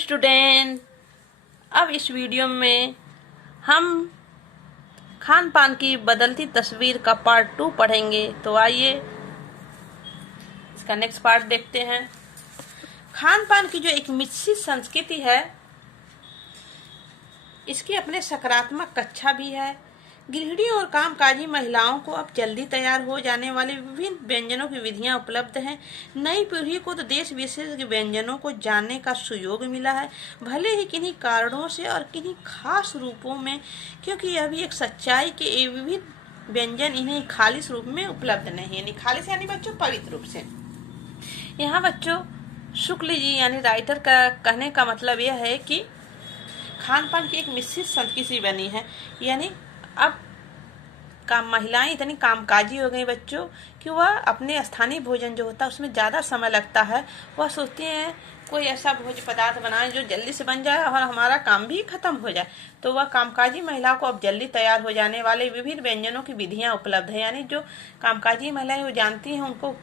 Student, अब इस video में हम खान पान की बदलती तस्वीर का पार्ट 2 पढ़ेंगे। तो आइए इसका नेक्स्ट पार्ट देखते हैं। खान पान की जो एक मिश्रित संस्कृति है, इसकी अपने सकारात्मक कक्षा भी है। गृहिणियों और कामकाजी महिलाओं को अब जल्दी तैयार हो जाने वाले विभिन्न व्यंजनों की विधियां उपलब्ध हैं। नई पीढ़ी को तो देश विदेश के व्यंजनों को जानने का सुयोग मिला है, भले ही किन्हीं कारणों से और किन्हीं खास रूपों में, क्योंकि यह भी एक सच्चाई के ये विविध व्यंजन इन्हें खालिश रूप में उपलब्ध नहीं है। खालिश यानी बच्चों पवित्र रूप से। यहाँ बच्चों शुक्ल जी यानी राइटर का कहने का मतलब यह है कि खान पान की एक मिश्रित संस्कृति बनी है, यानी अब महिलाएं इतनी कामकाजी हो गई बच्चों कि वह अपने स्थानीय भोजन जो होता है उसमें ज़्यादा समय लगता है। वह सोचती हैं कोई ऐसा भोज्य पदार्थ बनाएं जो जल्दी से बन जाए और हमारा काम भी खत्म हो जाए। तो वह कामकाजी महिलाओं को अब जल्दी तैयार हो जाने वाले विभिन्न व्यंजनों की विधियाँ उपलब्ध हैं, यानी जो कामकाजी महिलाएं वो जानती हैं उनको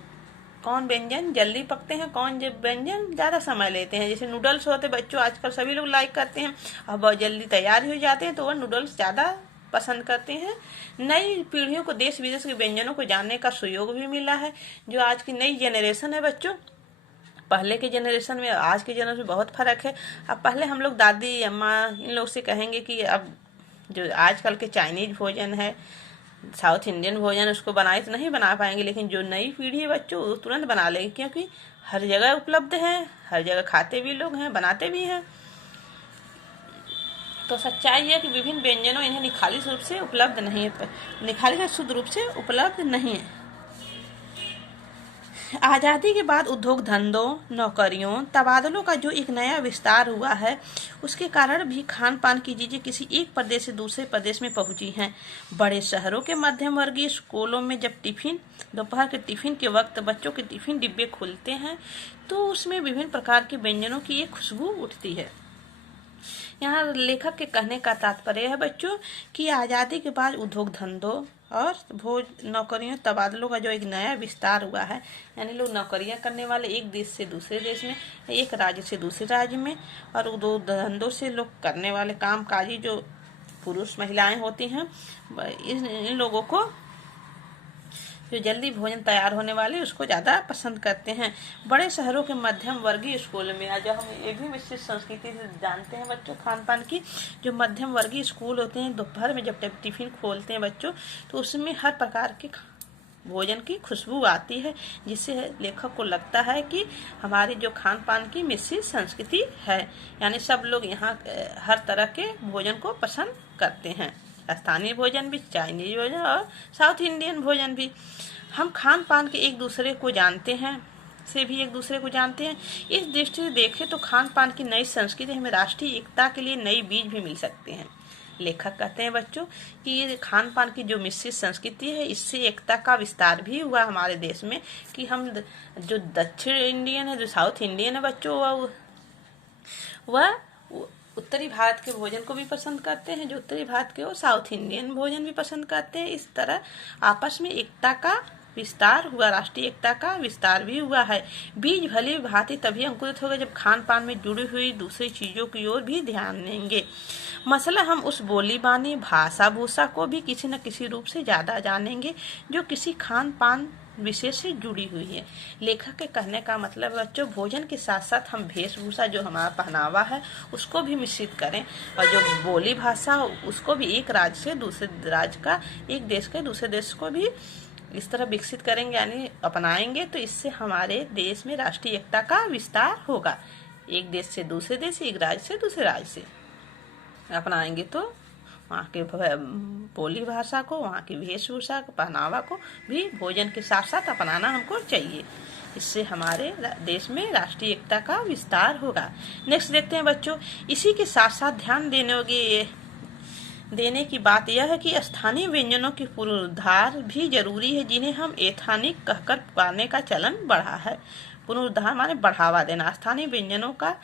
कौन व्यंजन जल्दी पकते हैं, कौन व्यंजन ज़्यादा समय लेते हैं। जैसे नूडल्स होते बच्चों आजकल सभी लोग लाइक करते हैं और बहुत जल्दी तैयार हो जाते हैं, तो वह नूडल्स ज़्यादा पसंद करते हैं। नई पीढ़ियों को देश विदेश के व्यंजनों को जानने का सुयोग भी मिला है। जो आज की नई जनरेशन है बच्चों, पहले के जनरेशन में आज के जनरेशन में बहुत फ़र्क है। अब पहले हम लोग दादी अम्मा इन लोग से कहेंगे कि अब जो आजकल के चाइनीज भोजन है, साउथ इंडियन भोजन, उसको बनाए तो नहीं बना पाएंगे, लेकिन जो नई पीढ़ी है बच्चों वो तुरंत बना लेगी, क्योंकि हर जगह उपलब्ध है, हर जगह खाते भी लोग हैं, बनाते भी हैं। तो सच्चाई है कि विभिन्न व्यंजनों इन्हें निखालिस रूप से उपलब्ध नहीं है, निखालिस शुद्ध रूप से उपलब्ध नहीं है। आज़ादी के बाद उद्योग धंधों, नौकरियों, तबादलों का जो एक नया विस्तार हुआ है, उसके कारण भी खान पान की चीज़ें किसी एक प्रदेश से दूसरे प्रदेश में पहुंची हैं। बड़े शहरों के मध्यम वर्गीय स्कूलों में जब दोपहर के टिफिन के वक्त बच्चों के टिफिन डिब्बे खुलते हैं तो उसमें विभिन्न प्रकार के व्यंजनों की एक खुशबू उठती है। यहाँ लेखक के कहने का तात्पर्य है बच्चों कि आज़ादी के बाद उद्योग धंधों और नौकरियों, तबादलों का जो एक नया विस्तार हुआ है, यानी लोग नौकरियां करने वाले एक देश से दूसरे देश में, एक राज्य से दूसरे राज्य में, और उद्योग धंधों से लोग करने वाले कामकाजी जो पुरुष महिलाएं होती हैं, इन लोगों को जो जल्दी भोजन तैयार होने वाले उसको ज़्यादा पसंद करते हैं। बड़े शहरों के मध्यम वर्गीय स्कूल में, आज हम ये भी मिश्रित संस्कृति से जानते हैं बच्चों खान पान की, जो मध्यम वर्गीय स्कूल होते हैं दोपहर में जब टिफिन खोलते हैं बच्चों, तो उसमें हर प्रकार के भोजन की खुशबू आती है, जिससे लेखक को लगता है कि हमारी जो खान पान की मिश्रित संस्कृति है, यानी सब लोग यहाँ हर तरह के भोजन को पसंद करते हैं, स्थानीय भोजन भी, चाइनीज भोजन और साउथ इंडियन भोजन भी। हम खान पान के एक दूसरे को जानते हैं इस दृष्टि से देखें तो खान पान की नई संस्कृति हमें राष्ट्रीय एकता के लिए नई बीज भी मिल सकते हैं। लेखक कहते हैं बच्चों कि ये खान पान की जो मिश्रित संस्कृति है, इससे एकता का विस्तार भी हुआ हमारे देश में, कि हम जो दक्षिण इंडियन है, जो साउथ इंडियन है बच्चों, वह उत्तरी भारत के भोजन को भी पसंद करते हैं, जो उत्तरी भारत के वो साउथ इंडियन भोजन भी पसंद करते हैं। इस तरह आपस में एकता का विस्तार हुआ, राष्ट्रीय एकता का विस्तार भी हुआ है। बीज भली भांति तभी अंकुरित होगा जब खान पान में जुड़ी हुई दूसरी चीज़ों की ओर भी ध्यान देंगे। मसला हम उस बोली बानी, भाषा भूषा को भी किसी न किसी रूप से ज़्यादा जानेंगे जो किसी खान पान विशेष से जुड़ी हुई है। लेखक के कहने का मतलब बच्चों, भोजन के साथ साथ हम वेशभूषा, जो हमारा पहनावा है, उसको भी मिश्रित करें, और जो बोली भाषा उसको भी एक राज्य से दूसरे राज्य का, एक देश के दूसरे देश को भी इस तरह विकसित करेंगे, यानी अपनाएंगे, तो इससे हमारे देश में राष्ट्रीय एकता का विस्तार होगा। एक देश से दूसरे देश, एक राज्य से दूसरे राज्य से अपनाएंगे तो वहाँ के बोली भाषा को, वहाँ की वेशभूषा को, पहनावा को भी भोजन के साथ साथ अपनाना हमको चाहिए। इससे हमारे देश में राष्ट्रीय एकता का विस्तार होगा। नेक्स्ट देखते हैं बच्चों, इसी के साथ साथ ध्यान देने की बात यह है कि स्थानीय व्यंजनों की पुनरुद्धार भी जरूरी है, जिन्हें हम एथनिक कहकर पुकारने का चलन बढ़ा है। पुनरुद्धार माने बढ़ावा देना, स्थानीय व्यंजनों का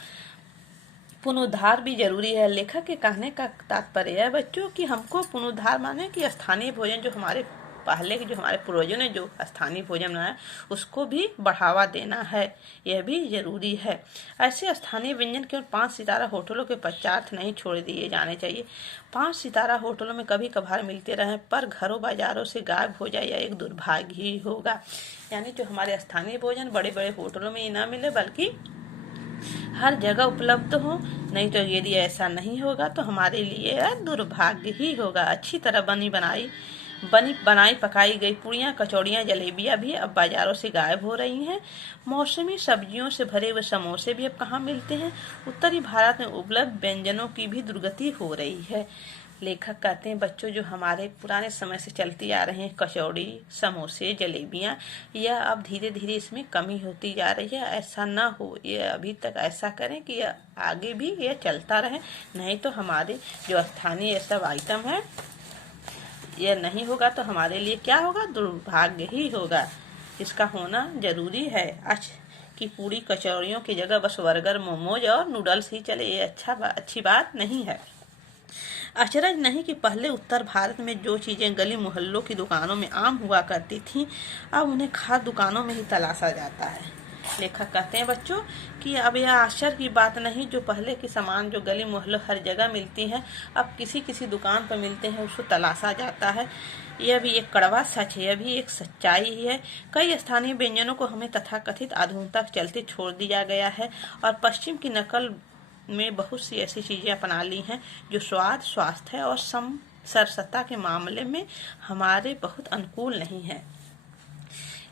पुनरुद्धार भी जरूरी है। लेखक के कहने का तात्पर्य है बच्चों कि हमको पुनरुद्धार माने कि स्थानीय भोजन जो हमारे पहले के जो हमारे पूर्वजों ने जो स्थानीय भोजन बनाया उसको भी बढ़ावा देना है, यह भी जरूरी है। ऐसे स्थानीय व्यंजन केवल 5 सितारा होटलों के पश्चात नहीं छोड़ दिए जाने चाहिए। 5 सितारा होटलों में कभी कभार मिलते रहें, पर घरों बाजारों से गायब हो जाए, या एक दुर्भाग्य ही होगा। यानी जो हमारे स्थानीय भोजन बड़े बड़े होटलों में ही ना मिले, बल्कि हर जगह उपलब्ध हो। नहीं तो यदि ऐसा नहीं होगा तो हमारे लिए दुर्भाग्य ही होगा। अच्छी तरह बनाई पकाई गई पूड़ियाँ, कचौड़ियाँ, जलेबियाँ भी अब बाजारों से गायब हो रही हैं। मौसमी सब्जियों से भरे हुए समोसे भी अब कहाँ मिलते हैं। उत्तरी भारत में उपलब्ध व्यंजनों की भी दुर्गति हो रही है। लेखक कहते हैं बच्चों, जो हमारे पुराने समय से चलती आ रही हैं कचौड़ी, समोसे, जलेबियाँ, यह अब धीरे धीरे इसमें कमी होती जा रही है। ऐसा ना हो, ये अभी तक ऐसा करें कि यह आगे भी यह चलता रहे। नहीं तो हमारे जो स्थानीय सब आइटम है, यह नहीं होगा तो हमारे लिए क्या होगा, दुर्भाग्य ही होगा। इसका होना जरूरी है। कि पूरी कचौड़ियों की जगह बस बर्गर, मोमोज और नूडल्स ही चले, ये अच्छी बात नहीं है। अचरज नहीं कि पहले उत्तर भारत में जो चीज़ें गली मोहल्लों की दुकानों में आम हुआ करती थीं, अब उन्हें खाद्य दुकानों में ही तलाशा जाता है। लेखक कहते हैं बच्चों कि अब यह आश्चर्य की बात नहीं, जो पहले के सामान जो गली मोहल्लों हर जगह मिलती हैं, अब किसी किसी दुकान पर मिलते हैं, उसको तलाशा जाता है। यह भी एक कड़वा सच है, यह भी एक सच्चाई ही है। कई स्थानीय व्यंजनों को हमें तथाकथित आधुनिकता के चलते छोड़ दिया गया है, और पश्चिम की नकल में बहुत सी ऐसी चीज़ें अपना ली हैं जो स्वाद, स्वास्थ्य और सरसता के मामले में हमारे बहुत अनुकूल नहीं है।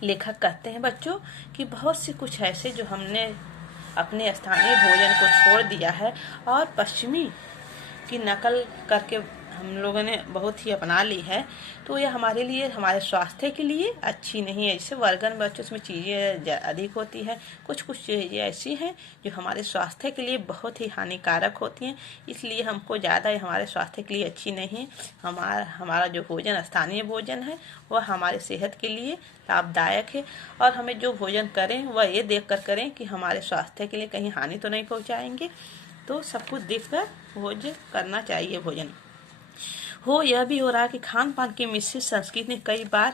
लेखक कहते हैं बच्चों कि बहुत सी कुछ ऐसे जो हमने अपने स्थानीय भोजन को छोड़ दिया है और पश्चिमी की नकल करके हम लोगों ने बहुत ही अपना ली है, तो यह हमारे लिए, हमारे स्वास्थ्य के लिए अच्छी नहीं है। जैसे बर्गर में बच्चों उसमें चीज़ें अधिक होती है, कुछ चीज़ें ऐसी हैं जो हमारे स्वास्थ्य के लिए बहुत ही हानिकारक होती हैं, इसलिए हमको ज़्यादा हमारे स्वास्थ्य के लिए अच्छी नहीं है। हमारा जो भोजन स्थानीय भोजन है वह हमारे सेहत के लिए लाभदायक है, और हमें जो भोजन करें वह ये देख कर करें कि हमारे स्वास्थ्य के लिए कहीं हानि तो नहीं पहुँचाएंगे। तो सब कुछ देख कर भोजन करना चाहिए। भोजन यह भी हो रहा है कि खान पान की मिश्रित संस्कृति ने कई बार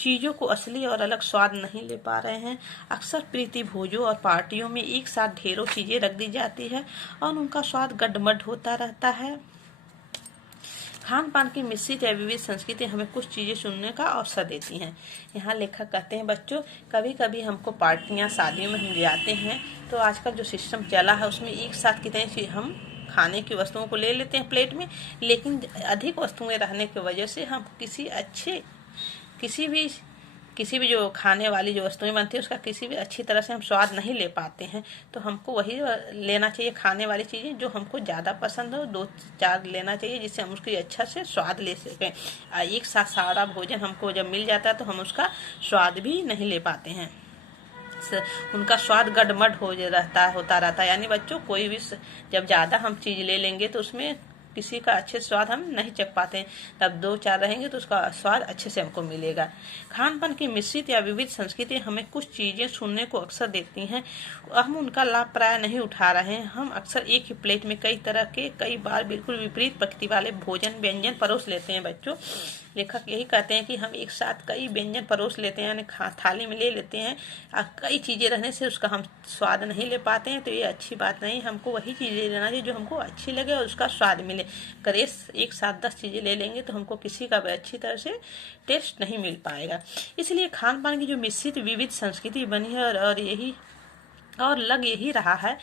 चीज़ों को असली और अलग स्वाद नहीं ले पा रहे हैं। अक्सर प्रीति भोजों और पार्टियों में एक साथ ढेरों चीज़ें रख दी जाती है और उनका स्वाद गडमड होता रहता है। खान पान की मिश्रित या विविध संस्कृति हमें कुछ चीज़ें सुनने का अवसर देती हैं। यहाँ लेखक कहते हैं बच्चों, कभी कभी हमको पार्टियाँ, शादियों में हम जाते हैं तो आजकल जो सिस्टम चला है उसमें एक साथ कितनी चीज़ हम खाने की वस्तुओं को ले लेते हैं प्लेट में, लेकिन अधिक वस्तुएं रहने की वजह से हम किसी भी जो खाने वाली जो वस्तुएं बनती है उसका किसी भी अच्छी तरह से हम स्वाद नहीं ले पाते हैं। तो हमको वही लेना चाहिए, खाने वाली चीज़ें जो हमको ज़्यादा पसंद हो, 2-4 लेना चाहिए जिससे हम उसकी अच्छा से स्वाद ले सकें। एक साथ सारा भोजन हमको जब मिल जाता है तो हम उसका स्वाद भी नहीं ले पाते हैं, उनका स्वाद गडमड होता रहता है। यानी बच्चों, कोई भी जब ज़्यादा हम चीज़ ले लेंगे तो उसमें किसी का अच्छे स्वाद हम नहीं चख पाते हैं, तब 2-4 रहेंगे तो उसका स्वाद अच्छे से हमको मिलेगा। खान पान की मिश्रित या विविध संस्कृति हमें कुछ चीज़ें सुनने को अक्सर देती हैं, हम उनका लाभ प्राय नहीं उठा रहे हैं। हम अक्सर एक ही प्लेट में कई तरह के, कई बार बिल्कुल विपरीत प्रकृति वाले व्यंजन परोस लेते हैं। बच्चों, लेखक यही कहते हैं कि हम एक साथ कई व्यंजन परोस लेते हैं, यानी थाली में ले लेते हैं, कई चीज़ें रहने से उसका हम स्वाद नहीं ले पाते हैं, तो ये अच्छी बात नहीं। हमको वही चीज़ें लेना चाहिए जो हमको अच्छी लगे और उसका स्वाद मिले। करेस एक साथ 10 चीज़ें ले लेंगे तो हमको किसी का भी अच्छी तरह से टेस्ट नहीं मिल पाएगा। इसलिए खान पान की जो मिश्रित विविध संस्कृति बनी है और लग यही रहा है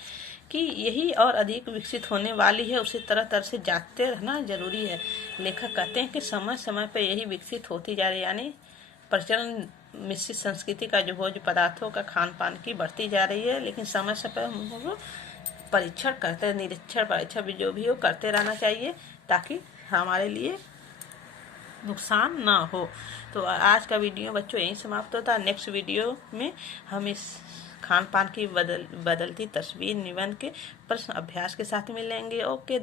कि यही और अधिक विकसित होने वाली है, उसे तरह तरह से जांचते रहना जरूरी है। लेखक कहते हैं कि समय समय पर यही विकसित होती जा रही, यानी प्रचलन मिश्रित संस्कृति का जो भोज्य पदार्थों का खान पान की बढ़ती जा रही है, लेकिन समय समय पर हमको निरीक्षण भी जो भी हो करते रहना चाहिए ताकि हमारे लिए नुकसान ना हो। तो आज का वीडियो बच्चों यहीं समाप्त होता है। नेक्स्ट वीडियो में हम इस खान पान की बदलती तस्वीर निबंध के प्रश्न अभ्यास के साथ मिलेंगे। ओके।